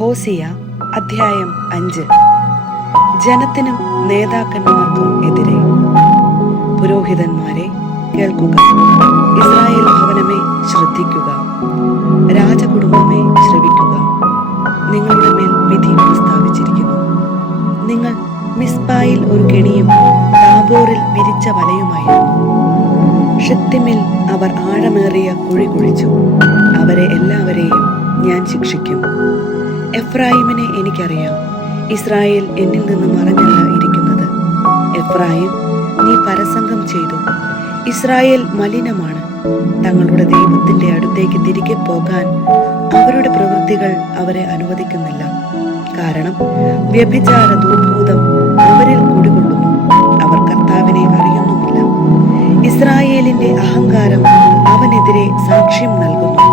ഹോസിയ അധ്യായം 5. ജനത്തിനും നേതാക്കന്മാർക്കും എതിരെ. പുരോഹിതന്മാരെ കേൾക്കുക, ഇസ്രായേൽ ഭവനമേ ശ്രദ്ധിക്കുക, രാജകുടുംബമേ ശ്രവിക്കുക. നിങ്ങളുടെ മേൽ വിധി പ്രസ്താവിച്ചിരിക്കുന്നു. നിങ്ങൾ മിസ്പായിൽ ഒരു കെണിയും താബോറിൽ വിരിച്ച വലയുമായിരുന്നു. ഷിത്തിമിൽ അവർ ആഴമേറിയ കുഴി കുഴിച്ചു. അവരെ എല്ലാവരെയും ഞാൻ ശിക്ഷിക്കും. എഫ്രായിമിനെ എനിക്കറിയാം. ഇസ്രായേൽ എന്നിൽ നിന്ന് മറഞ്ഞല്ല ഇരിക്കുന്നത്. എഫ്രായിം, നീ പരസംഗം ചെയ്തു. ഇസ്രായേൽ മലിനമാണ്. തങ്ങളുടെ ദൈവത്തിന്റെ അടുത്തേക്ക് തിരികെ പോകാൻ അവരുടെ പ്രവൃത്തികൾ അവരെ അനുവദിക്കുന്നില്ല. കാരണം വ്യഭിചാര ദുർഭൂതം അവരിൽ കുടികൊള്ളുന്നു. അവർ കർത്താവിനെ അറിയുന്നുമില്ല. ഇസ്രായേലിന്റെ അഹങ്കാരം അവനെതിരെ സാക്ഷ്യം നൽകുന്നു.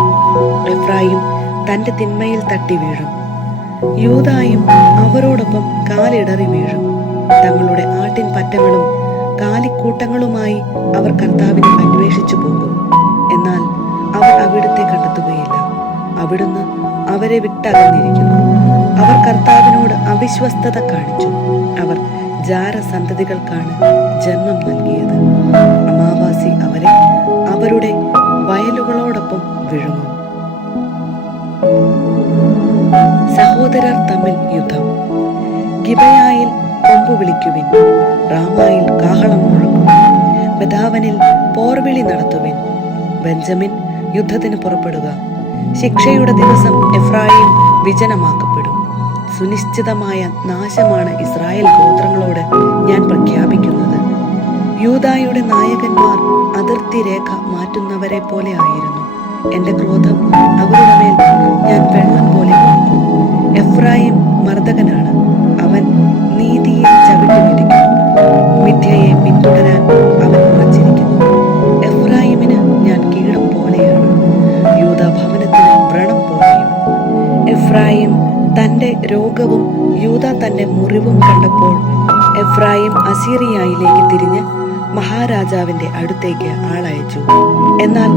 എഫ്രായിം തന്റെ തിന്മയിൽ തട്ടി വീഴും. യൂദായും അവരോടൊപ്പം കാലിടറി വീഴും. തങ്ങളുടെ ആട്ടിൻ പറ്റങ്ങളും കാലിക്കൂട്ടങ്ങളുമായി അവർ കർത്താവിനെ അന്വേഷിച്ചു പോകും. എന്നാൽ അവർ അവിടുത്തെ കണ്ടെത്തുകയില്ല. അവിടുന്ന് അവരെ വിട്ടകന്നിരിക്കുന്നു. അവർ കർത്താവിനോട് അവിശ്വസ്തത കാണിച്ചു. അവർ ജാരസന്തതികൾക്കാണ് ജന്മം നൽകിയത്. അമാവാസി അവരെ അവരുടെ വയലുകളോടൊപ്പം വിഴുങ്ങും. സഹോദരർ തമ്മിൽ യുദ്ധം. ഗിബയായിൽ കൊമ്പു വിളിക്കുവിൻ, റാമായിൽ കാഹളം മുഴക്കുവിൻ, ബദാവനിൽ പോർവിളി നടത്തുവിൻ. ബെഞ്ചമിൻ, യുദ്ധത്തിന് പുറപ്പെടുക. ശിക്ഷയുടെ ദിവസം എഫ്രായിം വിജനമാക്കപ്പെടും. സുനിശ്ചിതമായ നാശമാണ് ഇസ്രായേൽ ഗോത്രങ്ങളോട് ഞാൻ പ്രഖ്യാപിക്കുന്നത്. യൂദായുടെ നായകന്മാർ അതിർത്തി രേഖ മാറ്റുന്നവരെ പോലെ ആയിരുന്നു. എന്റെ ക്രോധം അവരുടെ മേൽ ഞാൻ വെള്ളം പോലെ കൊടുക്കും. എഫ്രായിം മർദ്ദകനാണ്. അവൻ നീതിയെ ചവിട്ടി മെതിക്കുന്നു. മിഥ്യയെ പിന്തുടരാൻ അവൻ ഉറച്ചിരിക്കുന്നു. എഫ്രായിമിന് ഞാൻ കീടം പോലെയാണ്, യൂദാ ഭവനത്തിന് വ്രണം പോലെയും. എഫ്രായിം തന്റെ രോഗവും യൂദാ തന്റെ മുറിവും കണ്ടപ്പോൾ എഫ്രായിം അസീറിയയിലേക്ക് തിരിഞ്ഞ് മഹാരാജാവിന്റെ അടുത്തേക്ക് ആളയച്ചു. എന്നാൽ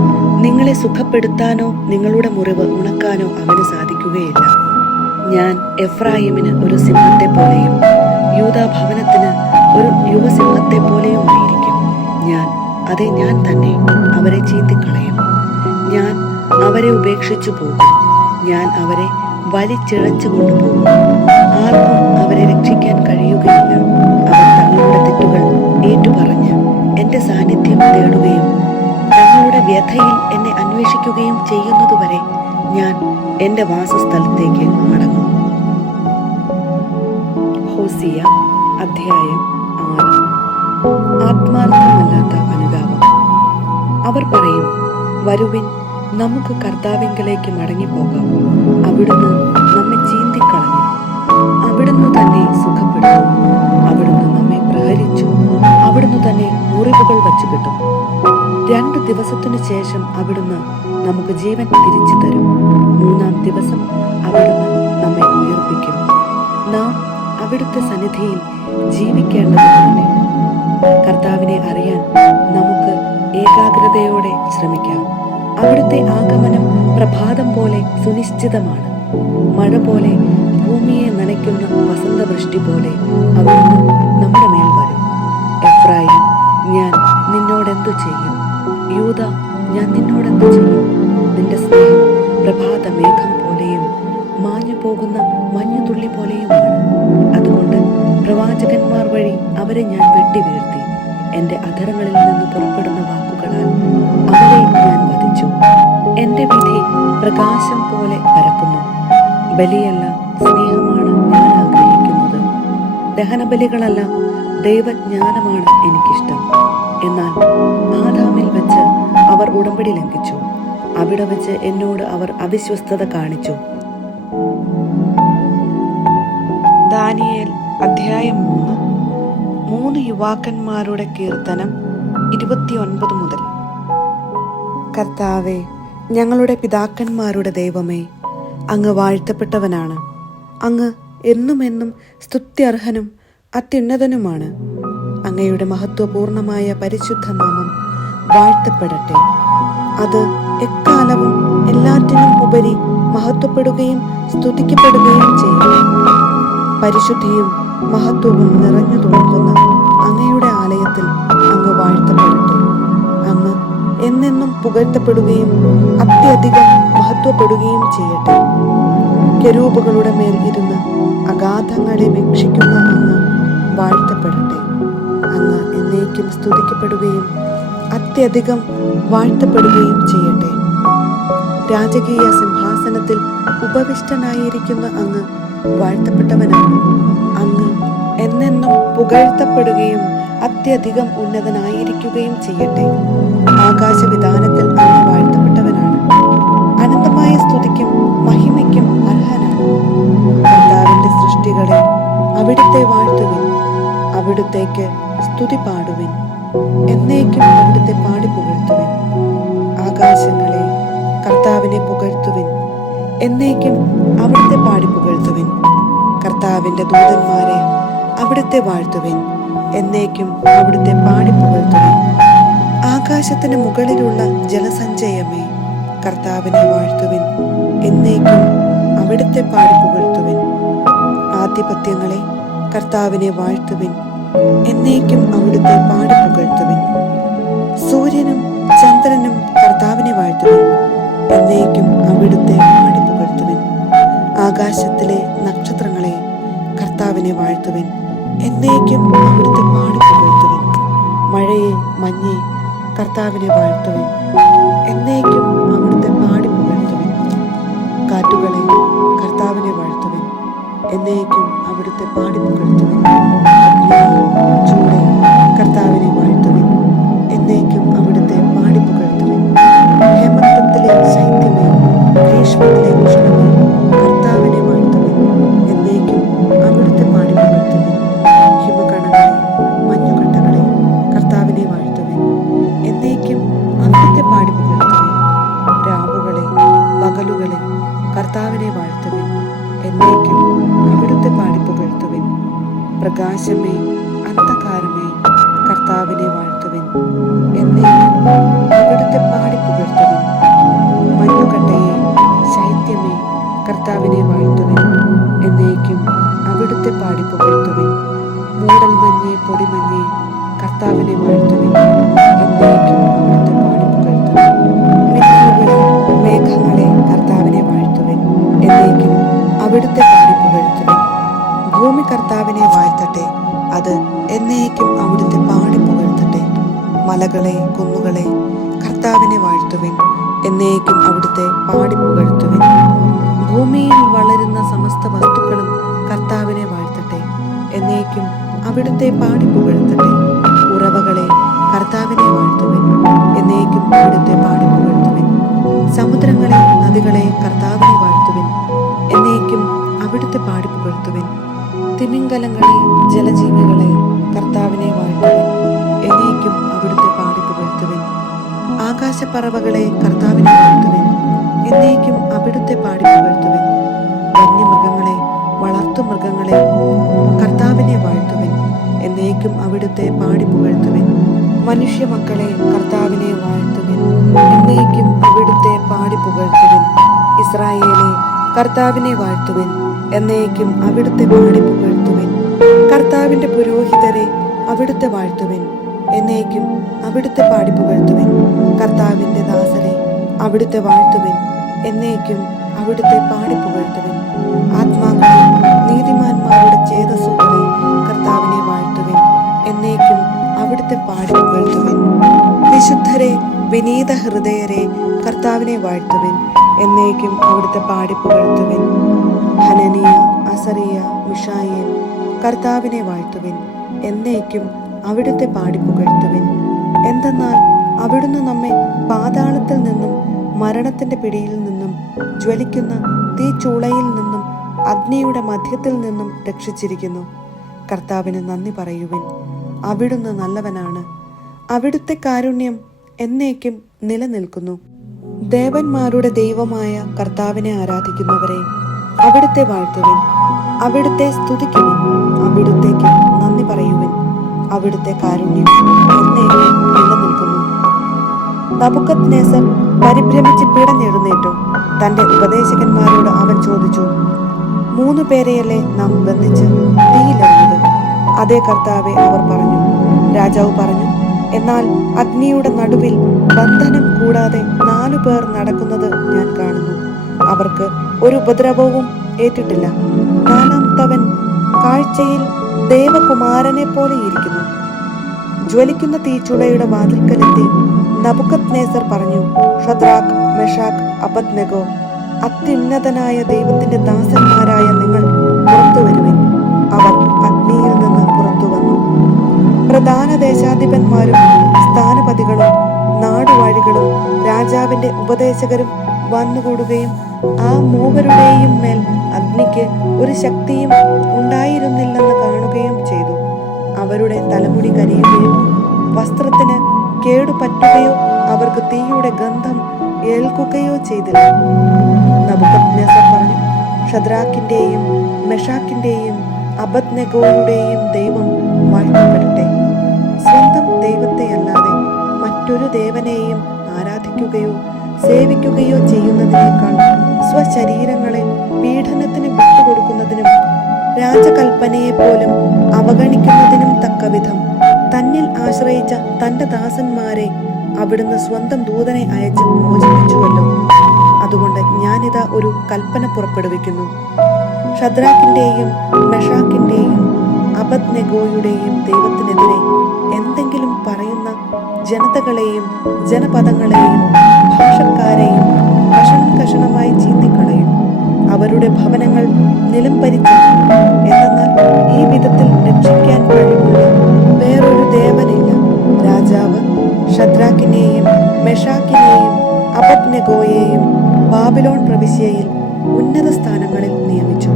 നിങ്ങളെ സുഖപ്പെടുത്താനോ നിങ്ങളുടെ മുറിവ് ഉണക്കാനോ അവന് സാധിക്കുകയില്ല. ഞാൻ എഫ്രായിമിന് ഒരു സിംഹത്തെ പോലെയും യൂദാ ഭവനത്തിന് ഒരു യുവസിംഹത്തെ പോലെയുമായിരിക്കും. ഞാൻ തന്നെ അവരെ ചീന്തിക്കളയും. ഞാൻ അവരെ ഉപേക്ഷിച്ചു പോകും. ഞാൻ അവരെ വലിച്ചിഴച്ചു കൊണ്ടുപോകും. ആർക്കും അവരെ രക്ഷിക്കാൻ കഴിയുകയില്ല. അവർ തങ്ങളുടെ തെറ്റുകൾ ഏറ്റുപറഞ്ഞ് എന്റെ സാന്നിധ്യം തേടുകയും തങ്ങളുടെ വ്യഥയിൽ എന്നെ അന്വേഷിക്കുകയും ചെയ്യുന്നതുവരെ ഞാൻ എന്റെ വാസസ്ഥലത്തേക്ക് മടങ്ങും. ഹോസിയ അധ്യായം 6. ആത്മാർത്ഥമല്ലാത്ത അനുതാപം. അവർ പറയും, വരുവിൻ, നമുക്ക് കർത്താവിങ്കലേക്ക് മടങ്ങിപ്പോകാം. അവിടുന്ന് നമ്മെ ചീന്തിക്കളഞ്ഞു. അവിടുന്ന് തന്നെ സുഖപ്പെടുത്തും. അവിടുന്ന് നമ്മെ പ്രഹരിച്ചു. അവിടുന്ന് തന്നെ മുറിവുകൾ വച്ചു കിട്ടും. 2 ദിവസത്തിനു ശേഷം അവിടുന്ന് നമുക്ക് ജീവൻ തിരിച്ചു തരും. 3-ാം ദിവസം അവിടുന്ന് നമ്മെ ഉയർപ്പിക്കും. നാം അവിടുത്തെ സന്നിധിയിൽ ജീവിക്കേണ്ടത് തന്നെ. കർത്താവിനെ അറിയാൻ നമുക്ക് ഏകാഗ്രതയോടെ ശ്രമിക്കാം. അവിടുത്തെ ആഗമനം പ്രഭാതം പോലെ സുനിശ്ചിതമാണ്. മഴ പോലെ, ഭൂമിയെ നനയ്ക്കുന്ന വസന്തവൃഷ്ടി പോലെ അവിടുന്ന് നമ്മുടെ മേൽ വരും. എഫ്രായിം, ഞാൻ നിന്നോടെന്തു ചെയ്യും? യൂദാ, ഞാൻ നിന്നോടെന്തു ചെയ്യും? നിന്റെ സ്നേഹം പ്രഭാത മേഘം പോലെയും മാഞ്ഞു പോകുന്ന മഞ്ഞുതുള്ളി പോലെയുമാണ്. അതുകൊണ്ട് പ്രവാചകന്മാർ വഴി അവരെ ഞാൻ വെട്ടിവീഴ്ത്തി. എന്റെ അധരങ്ങളിൽ നിന്ന് പുറപ്പെടുന്ന വാക്കുകളാൽ അവരെ ഞാൻ വധിച്ചു. എന്റെ വിധി പ്രകാശം പോലെ പരക്കുന്നു. ബലിയല്ല, സ്നേഹമാണ് ഞാൻ ആഗ്രഹിക്കുന്നത്. ദഹനബലികളല്ല, ദൈവജ്ഞാനമാണ് എനിക്കിഷ്ടം. എന്നാൽ ആദാമിൽ വെച്ച് അവർ ഉടമ്പടി ലംഘിച്ചു. അവിടെ വെച്ച് എന്നോട് അവർ അവിശ്വസ്തത കാണിച്ചു. ദാനിയേൽ അധ്യായം 3. 3 യുവാക്കന്മാരുടെ കീർത്തനം 29 മുതൽ. കർത്താവേ, ഞങ്ങളുടെ പിതാക്കന്മാരുടെ ദൈവമേ, അങ്ങ് വാഴ്ത്തപ്പെട്ടവനാണ്. അങ്ങ് എന്നുമെന്നും സ്തുത്യർഹനും അത്യുന്നതനുമാണ്. അങ്ങയുടെ മഹത്വപൂർണമായ പരിശുദ്ധ നാമം വാഴ്ത്തപ്പെടട്ടെ. അത് എക്കാലവും എല്ലാറ്റിനും ഉപരി മഹത്വപ്പെടുകയും സ്തുതിക്കപ്പെടുകയും ചെയ്യട്ടെ. പരിശുദ്ധിയും മഹത്വവും നിറഞ്ഞു തുളുമ്പുന്ന അങ്ങയുടെ ആലയത്തിൽ അങ്ങ് വാഴ്ത്തപ്പെടട്ടെ. അങ്ങ് എന്നെന്നും പുകഴ്ത്തപ്പെടുകയും അത്യധികം മഹത്വപ്പെടുകയും ചെയ്യട്ടെ. കെരൂബുകളുടെ മേൽ ഇരുന്ന് അഗാധങ്ങളെ വീക്ഷിക്കുന്ന അങ്ങ് വാഴ്ത്തപ്പെടട്ടെ. അങ്ങ് എന്നേക്കും സ്തുതിക്കപ്പെടുകയും അത്യധികം വാഴ്ത്തപ്പെടുകയും ചെയ്യട്ടെ. രാജകീയ സിംഹാസനത്തിൽ ഉപവിഷ്ടനായിരിക്കുന്ന അങ്ങ് വാഴ്ത്തപ്പെട്ടവനാണ്. അങ്ങ് എന്നെന്നും പുകഴ്ത്തപ്പെടുകയും അത്യധികം ഉന്നതനായിരിക്കുകയും ചെയ്യട്ടെ. ആകാശവിധാനത്തിൽ അങ്ങ് വാഴ്ത്തപ്പെട്ടവനാണ്. അനന്തമായ സ്തുതിക്കും മഹിമയ്ക്കും അർഹനാണ്. കർത്താവിന്റെ സൃഷ്ടികളെ അവിടുത്തെ വാഴ്ത്തുവിൻ. അവിടുത്തേക്ക് സ്തുതി പാടുവിൻ. എന്നേക്കും അവിടുത്തെ പാടി പുകഴ്ത്തുവിൻ. ആകാശങ്ങളെ കർത്താവിനെ പുകഴ്ത്തുവിൻ. എന്നേക്കും അവിടുത്തെ പാടി പുകഴ്ത്തുവിൻ. കർത്താവിന്റെ ദൂതന്മാരെ അവിടുത്തെ വാഴ്ത്തുവിൻ. എന്നേക്കും അവിടുത്തെ പാടി പുകഴ്ത്തുവിൻ. ആകാശത്തിന് മുകളിലുള്ള ജലസഞ്ചയമേ കർത്താവിനെ വാഴ്ത്തുവിൻ. എന്നേക്കും അവിടുത്തെ പാടി പുകഴ്ത്തുവിൻ. ആധിപത്യങ്ങളെ കർത്താവിനെ വാഴ്ത്തുവിൻ. എന്നേക്കും അവിടുത്തെ പാടി പുകഴ്ത്തുവിൻ. സൂര്യനും ചന്ദ്രനും കർത്താവിനെ വാഴ്ത്തുവിൻ. എന്നേക്കും അവിടുത്തെ പാടി പുകഴ്ത്തുവിൻ. ആകാശത്തിലെ നക്ഷത്രങ്ങളെ കർത്താവിനെ വാഴ്ത്തുവിൻ. എന്നേക്കും അവിടുത്തെ പാടി പുകഴ്ത്തുവിൻ. മഴയെ മഞ്ഞെ കർത്താവിനെ വാഴ്ത്തുവിൻ. എന്നേക്കും അവിടുത്തെ പാടി പുകഴ്ത്തുവിൻ. കാറ്റുകളെ കർത്താവിനെ വാഴ്ത്തുവിൻ. എന്നേക്കും അവിടുത്തെ പാടി പുകഴ്ത്തുവിൻ. ചൂടെ കർത്താവിനെ വാഴ്ത്തുവിൻ. എന്നേക്കും അവിടുത്തെ പാടി പുകഴ്ത്തുവിൻ. ഹേമന്തത്തിലെ ശൈത്യമേ ഗ്രീഷ്മത്തിലെ ഉഷ്ണമേ കർത്താവിനെ വാഴ്ത്തുവിൻ. എന്നേക്കും അവിടുത്തെ പാടി പുകഴ്ത്തുവിൻ. ഹിമകണങ്ങളെ മഞ്ഞുകട്ടകളെ കർത്താവിനെ വാഴ്ത്തുവിൻ. എന്നേക്കും അവിടുത്തെ പാടി പുകഴ്ത്തുവിൻ. രാവുകളെ പകലുകളെ കർത്താവിനെ വാഴ്ത്തുവിൻ. എന്നേക്കും അവിടുത്തെ പാടി പുകഴ്ത്തുവിൻ. പ്രകാശമേ അന്ധകാരമേ കർത്താവിനെ വാഴ്ത്തുവിൻ. എന്നേക്കും അവിടുത്തെ പാടി പുകഴ്ത്തുവിൻ. മഞ്ഞുകട്ടയെ ശൈത്യമേ കർത്താവിനെ വാഴ്ത്തുവിൻ. എന്നേക്കും അവിടുത്തെ പാടി പുകഴ്ത്തുവിൻ. മൂടൽ മഞ്ഞേ പൊടിമഞ്ഞേ കർത്താവിനെ വാഴ്ത്തുവിൻ. എന്നേക്കും അവിടുത്തെ പാടി പുകഴ്ത്തുവിൻ. മിന്നലുകളെ മേഘങ്ങളെ കർത്താവിനെ വാഴ്ത്തുവിൻ. എന്നേക്കും അവിടുത്തെ പാടി പുകഴ്ത്തുവിൻ. ഭൂമി കർത്താവിനെ വാഴ്ത്തട്ടെ. അത് എന്നേക്കും അവിടുത്തെ പാടി പുകഴ്ത്തട്ടെ. മലകളെ കുന്നുകളെ കർത്താവിനെ വാഴ്ത്തുവിൻ. എന്നേക്കും അവിടുത്തെ പാടി പുകഴ്ത്തുവിൻ. ഭൂമിയിൽ വളരുന്ന സമസ്ത വസ്തുക്കളും കർത്താവിനെ വാഴ്ത്തട്ടെ. എന്നേക്കും അവിടുത്തെ പാടി പുകഴ്ത്തട്ടെ. ഉറവകളെ കർത്താവിനെ വാഴ്ത്തുവിൻ. എന്നേക്കും അവിടുത്തെ പാടി പുകഴ്ത്തുവിൻ. സമുദ്രങ്ങളെ നദികളെ കർത്താവിനെ വാഴ്ത്തുവിൻ. എന്നേക്കും അവിടുത്തെ പാടി പുകഴ്ത്തുവിൻ. തിമിംഗലങ്ങളെ ജലജീവികളെ കർത്താവിനെ വാഴ്ത്തുവിൻ. എന്നേക്കും അവിടുത്തെ പാടി പുകഴ്ത്തുവിൻ. ആകാശപ്പറവകളെ കർത്താവിനെ വാഴ്ത്തുവിൻ. എന്നേക്കും അവിടുത്തെ പാടി പുകഴ്ത്തുവിൻ. വന്യമൃഗങ്ങളെ വളർത്തുമൃഗങ്ങളെ കർത്താവിനെ വാഴ്ത്തുവിൻ. എന്നേക്കും അവിടുത്തെ പാടി പുകഴ്ത്തുവിൻ. മനുഷ്യമക്കളെ കർത്താവിനെ വാഴ്ത്തുവിൻ. എന്നേക്കും അവിടുത്തെ പാടി പുകഴ്ത്തുവിൻ. ഇസ്രായേലെ കർത്താവിനെ വാഴ്ത്തുവിൻ. എന്നേക്കും അവിടുത്തെ പാടി പുകഴ്ത്തുവിൻ. കർത്താവിന്റെ പുരോഹിതരെ അവിടുത്തെ വാഴ്ത്തുവിൻ. എന്നേക്കും അവിടുത്തെ പാടി പുകഴ്ത്തുവിൻ. കർത്താവിന്റെ ദാസരെ അവിടുത്തെ വാഴ്ത്തുവിൻ. എന്നേക്കും അവിടുത്തെ പാടി പുകഴ്ത്തുവിൻ. ആത്മാക്കളെ നീതിമാന്മാരുടെ ചേതസ്സുകളെ കർത്താവിനെ വാഴ്ത്തുവിൻ. എന്നേക്കും അവിടുത്തെ പാടി പുകഴ്ത്തുവിൻ. വിശുദ്ധരെ വിനീത ഹൃദയരെ കർത്താവിനെ വാഴ്ത്തുവിൻ. എന്നേക്കും അവിടുത്തെ പാടി പുകഴ്ത്തുവിൻ. ഹനനിയ അസറിയ മിഷായേൽ കർത്താവിനെ വാഴ്ത്തുവിൻ. എന്നേക്കും അവിടുത്തെ പാടി പുകഴ്ത്തുവിൻ. എന്തെന്നാൽ അവിടുന്ന് നമ്മെ പാതാളത്തിൽ നിന്നും മരണത്തിന്റെ പിടിയിൽ നിന്നും ജ്വലിക്കുന്ന തീച്ചൂളയിൽ നിന്നും അഗ്നിയുടെ മധ്യത്തിൽ നിന്നും രക്ഷിച്ചിരിക്കുന്നു. കർത്താവിന് നന്ദി പറയുവിൻ. അവിടുന്ന് നല്ലവനാണ്. അവിടുത്തെ കാരുണ്യം എന്നേക്കും നിലനിൽക്കുന്നു. ദേവന്മാരുടെ ദൈവമായ കർത്താവിനെ ആരാധിക്കുന്നവരെ അവിടുത്തെ വാഴ്ത്തുവിൻ. അവിടുത്തെ സ്തുതിക്കുവിൻ. അവിടുത്തേക്ക് നന്ദി പറയുവിൻ. അവിടുത്തെ കാരുണ്യം എന്നേക്കും നിലനിൽക്കുന്നു. നബൂഖദ്നേസർ പരിഭ്രമിച്ച് പിടഞ്ഞെഴുന്നേറ്റു. തന്റെ ഉപദേശകന്മാരോട് അവൻ ചോദിച്ചു, 3 പേരെയല്ലേ നാം ബന്ധിച്ച് തീയിലെറിഞ്ഞത്? അതേ കർത്താവെ, അവർ പറഞ്ഞു. രാജാവ് പറഞ്ഞു, എന്നാൽ അഗ്നിയുടെ നടുവിൽ ബന്ധനം കൂടാതെ 4 പേർ നടക്കുന്നത് ഞാൻ കാണുന്നു. അവർക്ക് ഒരു ഉപദ്രവവും ഏറ്റിട്ടില്ല. 4ാമത്തവൻ കാഴ്ചയിൽ ദേവകുമാരനെ പോലെ ഇരിക്കുന്നു. ജ്വലിക്കുന്ന തീച്ചുളയുടെ വാതിൽക്കലെത്തി നബുക്കദ്നേസർ പറഞ്ഞു, ഷദ്രാക്ക്, മെഷാക്ക്, അബദ്നെഗോ, അത്യുന്നതനായ ദൈവത്തിന്റെ ദാസന്മാരായ നിങ്ങൾ പുറത്തു വരുവിൻ. അവർ അഗ്നിയിൽ നിന്ന് പുറത്തു വന്നു. പ്രധാന ദേശാധിപന്മാരും സ്ഥാനപതികളും നാടുവാഴികളും രാജാവിന്റെ ഉപദേശകരും വന്നുകൂടുകയും ആ മൂവരുടെയും മേൽ അഗ്നിക്ക് ഒരു ശക്തിയും ഉണ്ടായിരുന്നില്ലെന്ന് കാണുകയും ചെയ്തു. അവരുടെ തലമുടി കരിയുകയോ വസ്ത്രത്തിന് കേടുപറ്റുകയോ അവർക്ക് തീയുടെ ഗന്ധം ഏൽക്കുകയോ ചെയ്തില്ല. നബൂഖദ്നേസർ പറഞ്ഞു, ഷദ്രാക്കിന്റെയും മെഷാക്കിന്റെയും അബദ്നെഗോയുടെയും ദൈവം വാഴ്ത്തപ്പെടട്ടെ. സ്വന്തം ദൈവത്തെ അല്ലാതെ മറ്റൊരു ദേവനെയും ആരാധിക്കുകയോ സേവിക്കുകയോ ചെയ്യുന്നതിനേക്കാൾ സ്വശരീരങ്ങളെ പീഡനത്തിന് വിട്ടുകൊടുക്കുന്നതിനും രാജകൽപ്പനയെ പോലും അവഗണിക്കുന്നതിനും തക്കവിധം തന്നിൽ ആശ്രയിച്ച തന്റെ ദാസന്മാരെ അവിടുന്ന് സ്വന്തം ദൂതനെ അയച്ച് മോചിപ്പിച്ചുവല്ലോ. അതുകൊണ്ട് ഞാനിതാ ഒരു കൽപ്പന പുറപ്പെടുവിക്കുന്നു. ഷദ്രാക്കിന്റെയും മെഷാക്കിന്റെയും അബദ്നെഗോയുടെയും ദൈവത്തിനെതിരെ എന്തെങ്കിലും പറയുന്ന ജനതകളെയും ജനപദങ്ങളെയും ഭാഷക്കാരെയും കഷണം കഷണമായി ചീന്തിക്കളയും. അവരുടെ ഭവനങ്ങൾ നിലംപരിച്ചു. എന്നാൽ ഈ വിധത്തിൽ രക്ഷിക്കാൻ കഴിവുള്ള വേറൊരു ദേവനില്ല. രാജാവ് ഷദ്രാക്കിനെയും മെഷാക്കിനെയും അബദ്നെഗോയെയും ബാബിലോൺ പ്രവിശ്യയിൽ ഉന്നത സ്ഥാനങ്ങളിൽ നിയമിച്ചു.